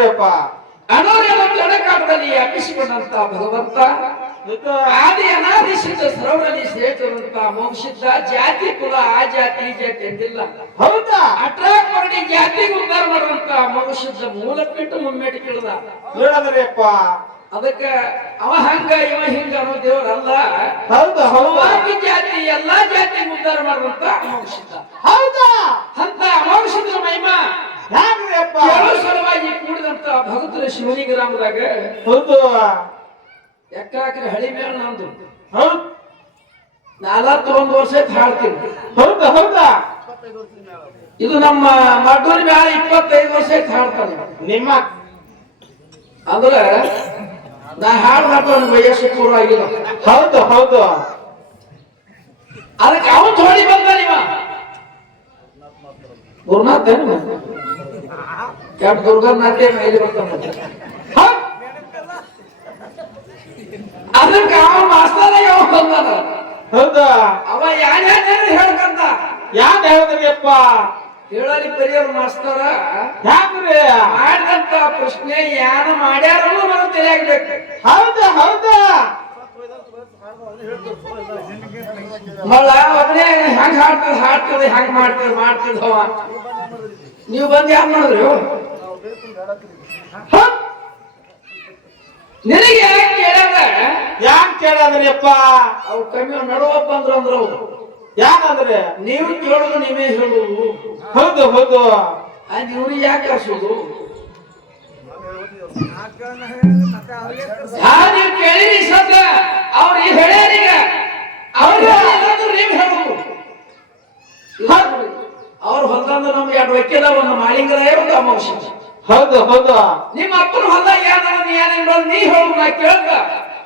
ಹೌದ್ರಿಯಪ್ಪ. ಅನೋರ್ಯದ ತೊಡಕಾಟದಲ್ಲಿ ವ್ಯಾಪಿಸಿಕೊಂಡಂತ ಭಗವಂತ ಆದಿ ಅನಾದಿ ಸಿದ್ಧ ಸರ್ವರಲ್ಲಿ ಶ್ರೇಷ್ಠರಂತ ಮೋಕ್ಷಿದ್ದ ಜಾತಿ ಕುಲ ಆ ಜಾತಿ ಈ ಜಾತಿ ಎಂದಿಲ್ಲ. ಹೌದಾ? ಅಟ್ರಾಪರಡಿ ಜಾತಿಗೆ ಉದ್ಧಾರ ಮಾಡುವಂತ ಮೋಕ್ಷಿದ್ದ ಮೂಲ ಬಿಟ್ಟು ಮುಮ್ಮೆಟ್ಟು ಕೇಳ್ದ. ಹೇಳದ್ರಿಯಪ್ಪ. ಅದಕ್ಕ ಅವ ಹಂಗ ಇವ ಹಿಂಗ ಅನ್ನೋ ದೇವರಲ್ಲ. ಹೌದಾ? ಹೌದಾ? ಜಾತಿ ಎಲ್ಲಾ ಜಾತಿಗೆ ಉದ್ಧಾರ ಮಾಡುವಂತ ಮೋಕ್ಷಿದ್ದ. ಹೌದಾ? ಅಂತ ಮೋಕ್ಷಿದ್ರ ಮಹಿಮಾ ಯಾಕ್ರಿಯಪ್ಪ? ಕೆಲವು ಸಲುವಾಗಿ ಕೂಡಿದಂತ ಭಗತರ ಶಿವನಿ ಗ್ರಾಮದಾಗ ಹೌದು. ಎಕ್ಕಾಕ್ರೆ ಹಳಿ ಮೇಲೆ ನಂದು ಹೌದು. 41 ವರ್ಷ ಹಾಡ್ತೀನಿ. ಹೌದಾ? ಹೌದಾ? ಇದು ನಮ್ಮ ಮಡ್ಡೂರಿ ಮ್ಯಾಲ 25 ವರ್ಷ ಹಾಡ್ತಾನೆ. ನಿಮ್ಮ ಅಂದ್ರ ನಾ ಹಾಡ್ದಪ್ಪ ವಯಸ್ಸು ಪೂರ್ವ ಆಗಿಲ್ಲ. ಹೌದು. ಹೌದು. ಅದಕ್ಕೆ ಅವನ್ ಥೋಡಿ ಬಂದ ನೀವ ಗುರುನಾಥ ಕೆಟ್ಟ ದುರ್ಗನಾಥೆ ಮೇಲೆ ಬರ್ತಾನೆ. ಅದಕ್ಕೆ ಅವ ಮಾಸ್ತರ ಯಾವ ಬಂದಾನ. ಹೌದಾ? ಅವ ಯಾರು ಹೇಳ್ಕಂತ ಯಾಕೆ ಹೇಳಿದ್ರಿಯಪ್ಪ? ಹೇಳಲಿ ಪರಿಯರ್ ಮಾಸ್ತರ ಯಾಕ್ರಿ? ಮಾಡಿದಂತ ಪ್ರಶ್ನೆ ಯಾನ ಮಾಡ್ಯಾರ ಮನ ತಿಳಿಯಾಗ್ಬೇಕು. ಹೌದಾ? ಹೌದಾ? ಮಳ ಒಬ್ಬನೇ ಹೆಂಗ್ ಹಾಡ್ತದೆ ಹೆಂಗ್ ಮಾಡ್ತಿದ್ದವ ನೀವು ಬಂದ್ ಯಾರು ಮಾಡಿದ್ರು? ನಿನಗೆ ಯಾಕೆ ಕೇಳದ? ಯಾಕೆ ಕೇಳದ್ರಿಯಪ್ಪ? ಅವು ಕಮ್ಮಿ ನಡುವ ಬಂದ್ರು ಅಂದ್ರ ಅವ್ರು ಯಾಕಂದ್ರೆ ನೀವು ಕೇಳುದು ನೀವೇ ಹೇಳುದು. ಹೌದು. ಹೌದು. ಇವ್ರಿಗೆ ಯಾಕೆ ಹಸುದು? ನೀವು ಕೇಳಿರಿ ಸದ್ಯ ಅವ್ರು ಹೇಳ್ಯಾರೀಗ ಅವ್ರು ನೀವು ಹೇಳುದು. ಅವ್ರು ಹೊಲ್ದಂದ್ರೆ ನಮ್ಗೆ 2 ವೈಕ್ಯದ ಒಂದು ಮಾಳಿಂಗರಾಯ ಒಂದು ಅಮೋಷ. ಹೌದು. ಹೌದು. ನಿಮ್ಮ ಅಪ್ಪನ ಹೊಲ್ದಾಗ ನೀ ಹೇಳುದು ನಾ ಕೇಳ್ದ.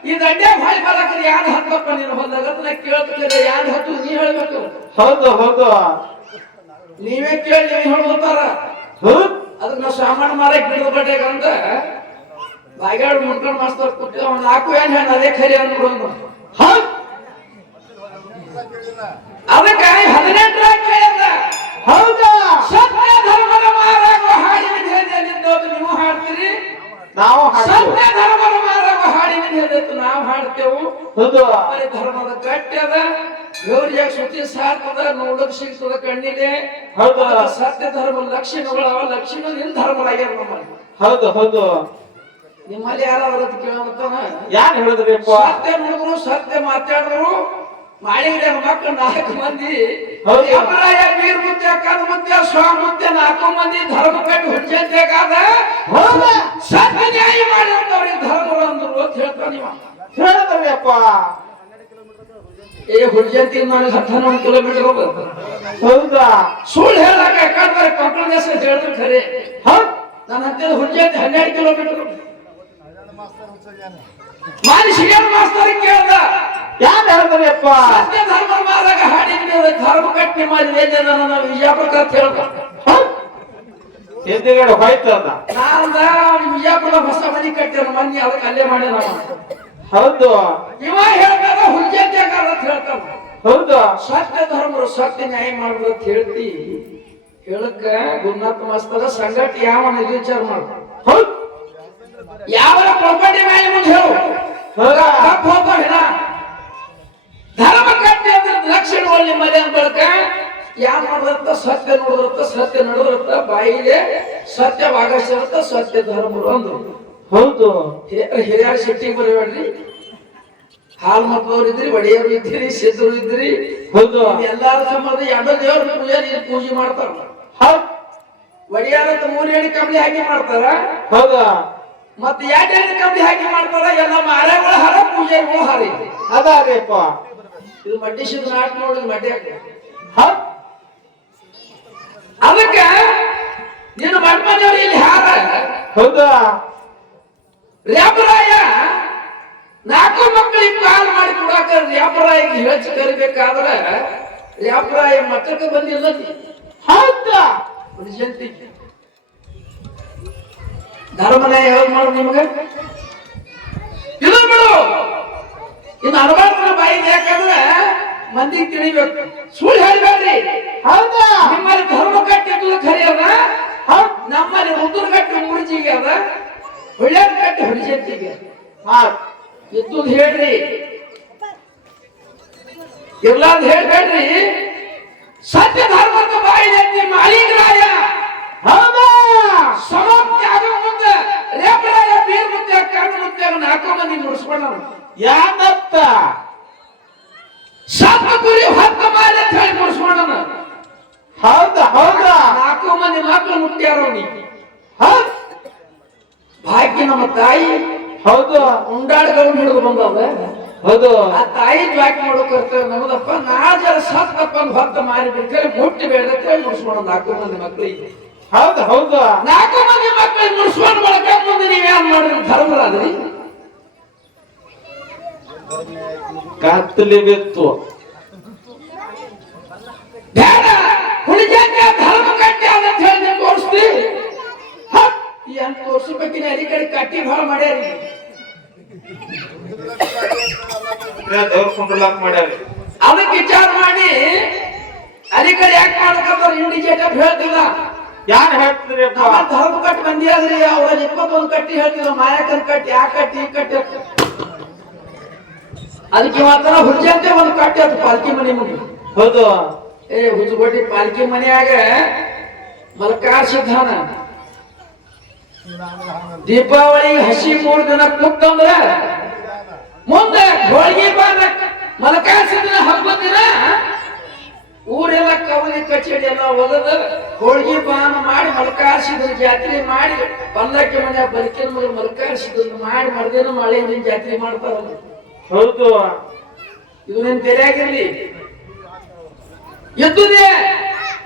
ಈ ದಂಡ್ಯ ಭಾಳ ಬರಕ್ರೆ ಯಾರು ಹತ್ತಪ್ಪ ನೀನು ಹೊಲ್ದಾಗ ನಾ ಕೇಳ್ತಿದ್ದೆ ಯಾರು ಹತ್ತು ನೀ ಹೇಳ್ಬೇಕು. ಹೌದು. ಹೌದು. ನೀವೇ ಕೇಳಿ ನೀವು ಹೇಳ್ತಾರ. ಅದಕ್ಕೆ ನಾವು ಸಾಮಾನು ಮಾರಕ್ ಬಿಡದ ಬಟ್ಟೆಗ ಅಂತ ಬಾಯ್ಗಾಡು ಮುಡ್ಕೊಂಡು ಮಾಸ್ತರ್ ಕೂತ ಅವ್ನು ನಾಲ್ಕು ಏನ್ ಹೇಳ ಅದೇ ಖರಿ ಅನ್ಬಿಡೋದು. ಅದಕ್ಕೆ 18 ಕೇಳಿದ. ಹೌದಾ? ಸತ್ಯ ಧರ್ಮದ ಮಾರಾಗ ಹಾಡಿನ ನಿಂತೋದು ನೀವು ಹಾಡ್ತೀರಿ. ನಾವು ಸತ್ಯ ಧರ್ಮದ ಮಾರಾಗ ಹಾಡಿನ ಹೇಳಿತ್ತು ನಾವು ಹಾಡ್ತೇವು. ಹೌದು. ಧರ್ಮದ ಗಟ್ಟ್ಯದ ಗೌರಿಯಾಗ ಸುದ್ದಿ ಸಾರ್ತದ ನೋಡಕ್ ಸಿಗ್ತದ ಕಣ್ಣಿಗೆ. ಹೌದು. ಸತ್ಯ ಧರ್ಮ ಲಕ್ಷಣಗಳವ ಲಕ್ಷಣ ನಿನ್ ಧರ್ಮಗಳಾಗ್ಯಾರ ನಮ್ಮಲ್ಲಿ. ಹೌದು. ಹೌದು. ನಿಮ್ಮಲ್ಲಿ ಯಾರಾದ್ರೂ ಕೇಳತ್ತಾನ? ಯಾರು ಹೇಳಿದ್ರಿಯಪ್ಪ? ಸತ್ಯ ನೋಡಿದ್ರು ಸತ್ಯ ಮಾತಾಡಿದ್ರು ಮಾಡಿದ್ರೆ ಮಕ್ಕಳು 4 ಮಂದಿ ಅಪರಾಯ ವೀರ್ ಮುತ್ಯ ಕನ್ ಮುತ್ಯ ಸ್ವ ಮುತ್ಯ 4 ಮಂದಿ ಧರ್ಮ ಕಟ್ಟಿ ಹುಚ್ಚೆಂತಾಗ ಸತ್ಯ ನ್ಯಾಯ ಮಾಡಿದವ್ರಿಗೆ ಧರ್ಮ ಅಂದ್ರು ಅಂತ ಹೇಳ್ತಾನ ನೀವ. ಹೇಳಿದ್ರಿಯಪ್ಪ. ಹುಡ್ಜಂತಿ ನಾನು 11 ಕಿಲೋಮೀಟರ್ ಹೋಗ್ಬೇಕು. ಹೌದಾ? ಸುಳ್ಳು ಹೇಳಾಕ ಯಾಕಂದ್ರೆ ಕೊಂಕಣ ದೇಶ ಹೇಳಿದ್ರು ಖರೆ. ನನ್ನ ಹತ್ತಿರ ಹುಡ್ಜಂತಿ 12 ಕಿಲೋಮೀಟರ್. ಮಾನಿಸಿಗೆ ಮಾಸ್ತರ್ ಕೇಳ್ದ ಯಾರು ಹೇಳಿದ್ರಿಯಪ್ಪ? ಸತ್ಯ ಧರ್ಮ ಮಾರಾಗ ಹಾಡಿನ ಧರ್ಮ ಕಟ್ಟಿ ಮಾಡಿದೆ ನನ್ನ ವಿಜಯಪುರ ಅಂತ ಹೇಳ್ದ. ಎದ್ದುಗಡೆ ಹೋಯ್ತದ. ನಾನ್ದ ವಿಜಯಪುರ ಹೊಸ ಮನಿ ಕಟ್ಟಿನ ಮನಿ ಅದಕ್ಕೆ ಅಲ್ಲೇ ಮಾಡಿ ನಾವು. ಹೌದು. ಇವ ಹೇಳ್ತಾರ ಹುಲ್ಜಂತ್ಯಾಗಾರ ಅಂತ ಹೇಳ್ತಾನ. ಹೌದು. ಸತ್ಯ ಧರ್ಮರು ಸತ್ಯ ನ್ಯಾಯ ಮಾಡುದು ಅಂತ ಹೇಳ್ತಿ ಹೇಳಕ್ಕ ಗುರುನಾಥ ಮಾಸ್ತರ ಸಂಗತಿ ಯಾವ ವಿಚಾರ ಮಾಡ. ಹೌದು. ಯಾವ ಪ್ರಾಪರ್ಟಿ ಮೇಲೆ ಮುಂದೆ ಹೇಳು ಹೋಗೋಣ. ಧರ್ಮ ಕಟ್ಟಿ ಅಂದ್ರೆ ಲಕ್ಷಣಗಳು ನಿಮ್ಮಲ್ಲಿ ಅಂತ ಬಳಕ ಯಾವ ನೋಡಿದತ್ತ ಸತ್ಯ ನೋಡಿದತ್ತ ಸತ್ಯ ನಡೆದತ್ತ ಬಾಯಿಗೆ ಸತ್ಯವಾಗಸಿರತ್ತ ಸತ್ಯ ಧರ್ಮರು ಅಂದ್ರು. ಹೌದು. ಹಿರಿಯರ ಸಿಟ್ಟಿಗೆ ಬರಬೇಡ್ರಿ. ಹಾಲ್ ಮಕ್ಕಳವ್ರು ಇದ್ರಿ, ಒಡೆಯರು ಇದ್ರಿ, ಸಿದ್ಧರು ಇದ್ರಿ. ಹೌದು. ಎಲ್ಲಾರ ಸಂಬಂಧ 2 ದೇವ್ರ ಪೂಜೆ ಮಾಡ್ತಾರ. ಒಡೆಯರ 3 ಎಣ್ಣೆ ಕಂಬಳಿ ಹಾಕಿ ಮಾಡ್ತಾರ. ಹೌದಾ? ಮತ್ತೆ 2 ಎಣ್ಣೆ ಕಂಬಳಿ ಹಾಕಿ ಮಾಡ್ತಾರ. ಎಲ್ಲ ಮಾರೆಗಳ ಹಾರ ಪೂಜೆಗಳು ಹಾರಿ ಅದಾರಿಯಪ್ಪ. ಇದು ಮಡ್ಡಿಸಿದ ನಾಟ ನೋಡಿದ್ ಮಡ್ಯ. ಅದಕ್ಕ ನೀನು ಮಡ್ಮನೆಯವರು ಇಲ್ಲಿ ಹಾರ. ಹೌದಾ? ರ್ಯಾಪರಾಯ 4 ಮಕ್ಕಳಿಗೆ ಕಾಲ್ ಮಾಡಿ ಕೊಡಾಕ ರ್ಯಾಪರಾಯಿಗೆ ಹೆಚ್ಚು ಕರಿಬೇಕಾದ್ರ ರ್ಯಾಪರಾಯ ಮಕ್ಕಳಿಗೆ ಬಂದಿಲ್ಲ. ಹೌದಾ? ಜಂತಿ ಧರ್ಮನ್ಯಾಯ ಯಾವಾಗ ಮಾಡು ನಿಮ್ಗೆ ಇದು ಬಿಡು. ಇನ್ನು ಅನುಭವ ಬಾಯಿಗೆ ಯಾಕಂದ್ರೆ ಮಂದಿಗೆ ತಿಳಿಬೇಕು. ಸುಳ್ಳು ಹೇಳ್ಬೇಡ್ರಿ. ಹೌದಾ? ನಿಮ್ಮಲ್ಲಿ ಧರ್ಮ ಕಟ್ಟಿದ್ದು ಖರಿ ಅದ, ನಮ್ಮಲ್ಲಿ ರುದ್ರ ಕಟ್ಟಿ ಮುರುಜಿಗೆ ಅದ. ಆತ್ ಇದ್ದುದ್ ಹೇಳ್ರಿ, ಇರ್ಲಾಂದ್ ಹೇಳ್ಬೇಡ್ರಿ. ಸತ್ಯ ಧರ್ಮದ ಬಾಯಿಯಲ್ಲಿ ಮಾಳಿಂಗರಾಯ ಹೌದಾ ಸಮಾಪ್ತಿ ಆಗೋ ಮುಂದೆ ರೇಪರಾಯ ಬೀರ್ ಮುತ್ಯ ಕಣ್ಣು ಮುತ್ಯ ನಾಲ್ಕು ಮಂದಿ ಮುಡಿಸ್ಕೊಂಡ ಯಾನತ್ತ ಸತ್ತ ಕುರಿ ಹೊತ್ತ ಮಾಲೆ ಅಂತ ಹೇಳಿ ಮುಡಿಸ್ಕೊಂಡನ. ಹೌದಾ ಹೌದಾ ನಾಲ್ಕು ಮಂದಿ ಮಕ್ಕಳು ಮುಟ್ಟ್ಯಾರ ಅವನಿಗೆ. ಹೌದ್ ಭಾಗ್ಯ ನಮ್ಮ ತಾಯಿ ಹೌದು ಉಂಡಾಡ್ಗಳನ್ನ ಹಿಡಿದು ಬಂದವ. ಹೌದು ಆ ತಾಯಿ ಜಾಕ್ ಮಾಡೋಕರ್ತೇವೆ ನಮ್ಮದಪ್ಪ. ನಾ ಜರ ಸತ್ತಪ್ಪ ಹೊತ್ತ ಮಾರಿ ಬಿಡ್ತಾರೆ ಮುಟ್ಟಿ ಬೇಡ ಮುಡಿಸ್ಕೊಂಡು ನಾಲ್ಕು ಮಂದಿ ಮಕ್ಕಳಿಗೆ. ಹೌದು ಹೌದು ನಾಲ್ಕು ಮಂದಿ ಮಕ್ಕಳಿಗೆ ಮುಡಿಸ್ಕೊಂಡು ಬಳಕ ಮುಂದೆ ನೀವೇನ್ ಮಾಡಿದ್ರಿ ಧರ್ಮರಾದ್ರಿ? ಕತ್ತಲಿ ಬಿತ್ತು ಬೇಡ ಹುಡುಗಿಯಂಗೆ ಧರ್ಮ ಕಟ್ಟಿ ಅಂತ ಹೇಳಿ ನೀವು ತೋರಿಸ್ತಿ. ಏನ್ ತೋರ್ಸಬೇಕಿನ ಅದಿ ಕಡೆ ಕಟ್ಟಿ ಭಾಳ ಮಾಡ್ಯಾರಿ. ದೇವ್ರ ಕುಂಡ್ರಲಾಕ್ ಮಾಡ್ಯಾರ. ಅದಕ್ಕೆ ವಿಚಾರ ಮಾಡಿ ಅದಿ ಕಡೆ ಯಾಕೆ ಮಾಡ್ಬೇಕಂತ ಇಂಡಿಕೇಟರ್ ಹೇಳ್ತಿಲ್ಲ. ಯಾರು ಹೇಳ್ತಿದ್ರಿಪ್ಪ? ಧರ್ಮ ಕಟ್ಟಿ ಬಂದಿಯಾದ್ರಿ ಅವ್ರ 21 ಕಟ್ಟಿ ಹೇಳ್ತಿದ್ರು. ಮಾಯಕನ್ ಕಟ್ಟಿ ಆ ಕಟ್ಟಿ ಈ ಕಟ್ಟಿ ಅದಕ್ಕೆ ಮಾತ್ರ ಹುಜ್ಜಂತೆ ಒಂದು ಕಟ್ಟಿ ಅದು ಪಾಲ್ಕಿ ಮನೆ ಮುಂದೆ. ಹೌದು ಹುಚ್ಚುಗೊಟ್ಟಿ ಪಾಲ್ಕಿ ಮನೆಯಾಗ ಮಲ್ಕಾರ್ ಸಿದ್ಧಾನ ದೀಪಾವಳಿ ಹಸಿ 3 ದಿನ ಕುತ್ತಂದ್ರ ಮುಂದೆ ಹೋಳಿಗೆ ಬಾರ ಮಲ್ಕಾರ್ ಸಿದ್ಧನ ಹಬ್ಬದ ದಿನ ಊರೆಲ್ಲ ಕವಲಿ ಕಚೇರಿ ಎಲ್ಲ ಒಗದ ಹೋಳಿಗೆ ಬಾನ ಮಾಡಿ ಮಲ್ಕಾರ್ಸಿದ ಜಾತ್ರೆ ಮಾಡಿ ಪಲ್ಲಕ್ಕಿ ಮನೆ ಬದುಕಿನ ಮಗ ಮಲ್ಕಾರ್ಸಿದ ಮಾಡಿ ಮರ್ದೇನ ಮಳೆ ಜಾತ್ರೆ ಮಾಡ್ತಾರ. ಹೌದು ಇದು ನಿನ್ ತೆರೆಯಾಗಿರ್ಲಿ. ಎದ್ದುದೇ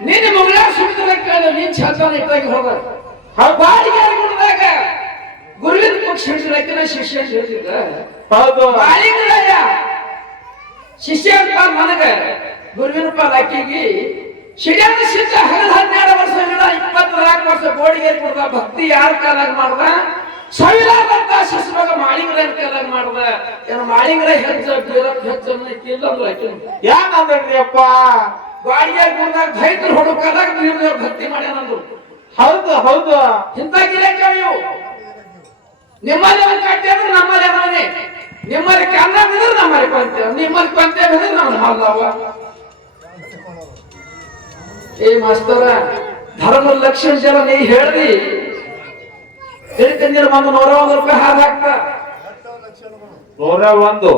ನೀನು ಮಗಳ ಸುಮಿತ್ರ ಕೇಳ ನೀನ್ ಛಾತಾನ ಇಟ್ಟಾಗಿ ಹೋದ ಬಾಡಿಗೆ ಗುಡ್ದಾಗ ಗುರುವಿನ ಪಕ್ಷ ಹಿಡಿದಿರಕಿನ ಶಿಷ್ಯ ಹಿಡಿದಿದ್ದ. ಹೌದು ಬಾಳಿಗರಾಯ ಶಿಷ್ಯ ಅಂತ ನನಗ ಗುರುವಿನ ಪಾಲ್ ಅಕ್ಕಿಗೆ ಶಿಡ್ಯಾನ ಶಿಷ್ಯ 12 ವರ್ಷ 24 ವರ್ಷ ಗೋಡಿಗೇರಿ ಕೊಡ್ದ. ಭಕ್ತಿ ಯಾರ ಕಾಲಾಗ ಮಾಡ್ದ? ಸಾವಿರಾರಂತ ಶಿಷ್ಯವಾಗ ಮಾಳಿಂಗರಾಯನ ಕಾಲಾಗ ಮಾಡ್ದ. ಏನು ಮಾಳಿಂಗರಾಯ ಹೆಚ್ಚ ಬೀರಪ್ಪ ಹೆಚ್ಚ ಕಿಲ್ಲಂದ್ರು ಆಕಿ ಯಾನಂದ್ರಿಯಪ್ಪ? ಬಾಡಿಗೆ ಗುಡ್ದಾಗ ದೈತ್ರ ಹೊಡು ಕಾಲಾಗ ನೀರು ಭಕ್ತಿ ಮಾಡ್ಯಾನಂದ್ರು. ಹೌದು ಹೌದು ಇಂಥ ಗಿರಾಕಿ ಇವು. ನಿಮ್ಮಲ್ಲಿ ಒಂದು ಕಟ್ಟಿ ಅಂದ್ರೆ ನಮ್ಮಲ್ಲಿ ಅದವನೇ. ನಿಮ್ಮಲ್ಲಿ ಕನ್ನ ಬಿದ್ರೆ ನಮ್ಮಲ್ಲಿ ಪಂಚ, ನಿಮ್ಮಲ್ಲಿ ಪಂಚ ಬಿದ್ರೆ ನಮ್ಮ ಹಲ್ಲವ. ಏ ಮಾಸ್ತರ ಧರ್ಮ ಲಕ್ಷಣ ಜನ ನೀ ಹೇಳ್ದಿ ಹೇಳ್ತೀನಿ. ಒಂದು 101 ರೂಪಾಯಿ ಹಾಲು ಹಾಕ್ತ 101